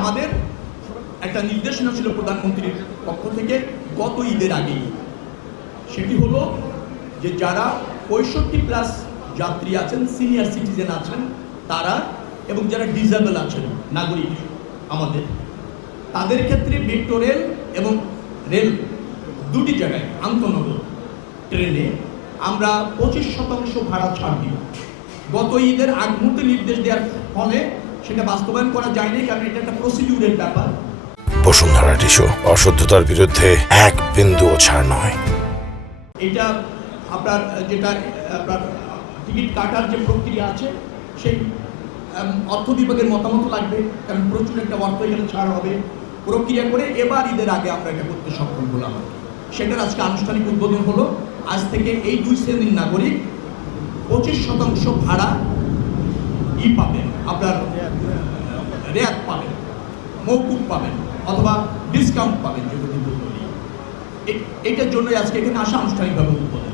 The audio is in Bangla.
আমাদের একটা নির্দেশনা ছিল প্রধানমন্ত্রীর পক্ষ থেকে গত ঈদের আগেই, সেটি হলো যে যারা 65+ যাত্রী আছেন, সিনিয়র সিটিজেন আছেন তারা, এবং যারা ডিসেবল আছেন নাগরিক আমাদের, তাদের ক্ষেত্রে মেট্রো রেল এবং রেল দুটি জায়গায় আন্তনগর ট্রেনে আমরা 25% ভাড়া ছাড় দিব। গত ঈদের আগ মুহূর্তে নির্দেশ দেওয়ার ফলে সেটা বাস্তবায়ন করা যায়নি, কারণ এটা একটা প্রসিডিউরের ব্যাপার। বসুন্ধরা টিস্যু, অশুদ্ধতার বিরুদ্ধে এক বিন্দুও ছাড় নয়। এটা আপনার যেটা আপনার টিকিট কাটার যে প্রক্রিয়া আছে, সেই অর্থ বিভাগের মতামত লাগবে, কারণ প্রচুর একটা অর্থ এখানে ছাড় হবে। প্রক্রিয়া করে এবার ঈদের আগে আমরা এটা করতে সক্ষম হলাম। সেটার আজকে আনুষ্ঠানিক উদ্বোধন হলো। আজ থেকে এই 2 শ্রেণীর নাগরিক 25% ভাড়া পাবেন, আপনার রেয়াত পাবেন, মৌকুব পাবেন, অথবা ডিসকাউন্ট পাবেন। এটার জন্য আজকে এখানে আসা আনুষ্ঠানিকভাবে উদ্বোধন।